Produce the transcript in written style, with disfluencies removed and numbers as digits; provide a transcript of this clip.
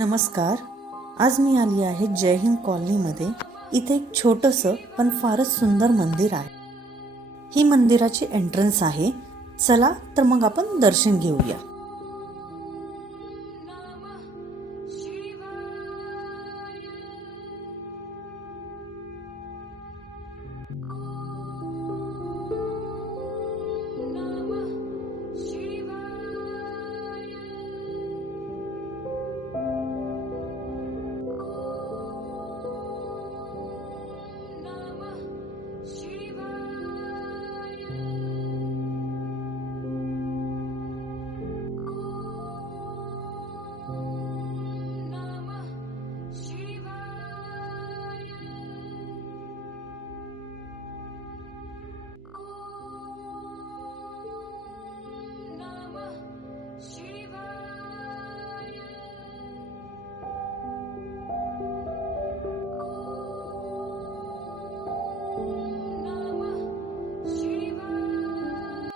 नमस्कार. आज मी आली आहे जय हिंद कॉलनीमध्ये. इथे एक छोटंसं पण फारच सुंदर मंदिर आहे. ही मंदिराची एंट्रन्स आहे. चला तर मग आपण दर्शन घेऊया.